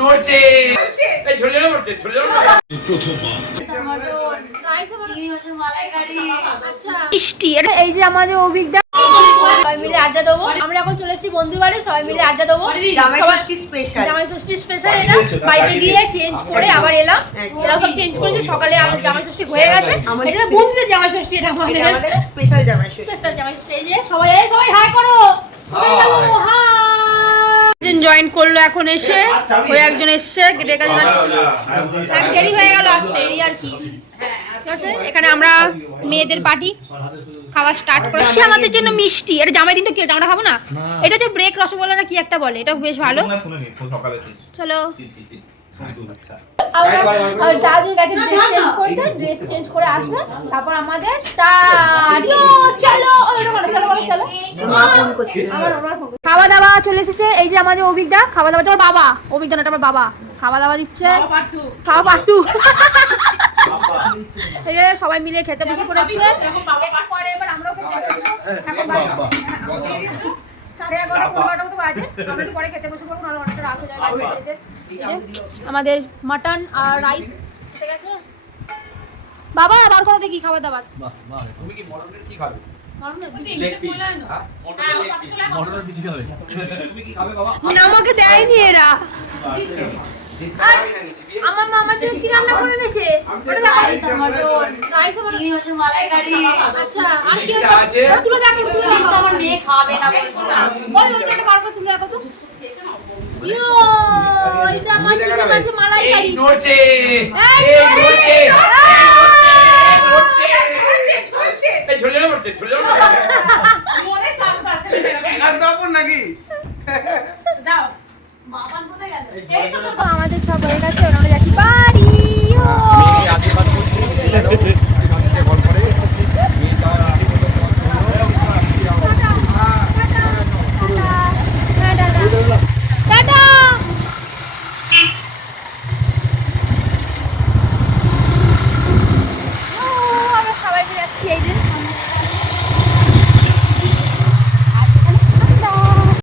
নড়ছে। এই ঝরে ঝরে পড়ছে ঝরে ঝরে পড়ছে এই যে আমাদের অভিজ্ঞতা। সবাই মিলে আড্ডা দেবো। আমরা এখন চলে এসেছি বন্ধু বাড়ি সবাই মিলে আড্ডা দেবো। জামাই ষষ্ঠী স্পেশাল জামাই ষষ্ঠী স্পেশাল এটা। বাড়িতে গিয়ে চেঞ্জ করে আবার এলাম। এরা সব চেঞ্জ করেছে সকালে আমার জামাই ষষ্ঠী হয়ে গেছে। এটা বন্ধুদের জামাই ষষ্ঠী এটা আমাদের। স্পেশাল জামাই ষষ্ঠী। স্পেশাল জামাই ষষ্ঠী এই যে সবাই সবাই হাই করো। একজন জয়েন করল এখন এসে ওই একজন এসছে গেটের কাছে দেরি হয়ে গেল আসতে এই আর কি ঠিক আছে এখানে আমরা মেয়েদের পার্টি খাওয়া স্টার্ট করেছি আমাদের জন্য মিষ্টি এটা জামাই দিনটা কি? আমরা খাব না এটা হচ্ছে ব্রেক রসগোল্লা না কি একটা বলে এটা বেশ ভালো চলো আমরা আর ড্রেস চেঞ্জ করতে ড্রেস চেঞ্জ করে আসবে তারপর আমাদের স্টার্ট চলো চলো চলো আমার আমার করছে। খাওয়া দাওয়া চলে এসেছে। এই যে আমাদের অভিজ্ঞা খাওয়া দাওয়াটা আমার বাবা। অভিজ্ঞতা আমার বাবা। খাওয়া দাওয়া দিচ্ছে খাওয়া পাট্টু এই যে সবাই মিলে খেতে বসে পড়েছে। পরে এবার আমরাও খেতে বসবো। এখন বাজে- সাড়ে এগারোটা পনেরো মতো বাজে। আমরা পরে খেতে বসে পড়ব নাহলে অনেকটা রাত হয়ে যাবে। আমাদের মাটন আর রাইস ঠিক আছে? বাবা বার করো দেখি খাবার দাবার তুমি কি কি খাবে? আমাকে দেয়নি এরা। আমার জন্য কি রান্না করে এনেছে? ওটা দেখো। চিংড়ি মাছের মালাইকারি আচ্ছা আর কি আছে? তুলে দেখো তুলে দেখো। আমার মেয়ে খাবে না বলছে না ওই ওটা একটা তুলে দেখো তো। ইয়ো এটা আমার তুমি চিংড়ি মাছের মালাইকারি এই নড়ছে। এই এই নড়ছে। নড়ছে আহ! এই ঝরে ঝরে পড়ছে ঝরে পড়ছে নাকি? তো আমাদের সবাই কাছে ওরা যাচ্ছি বাড়ি।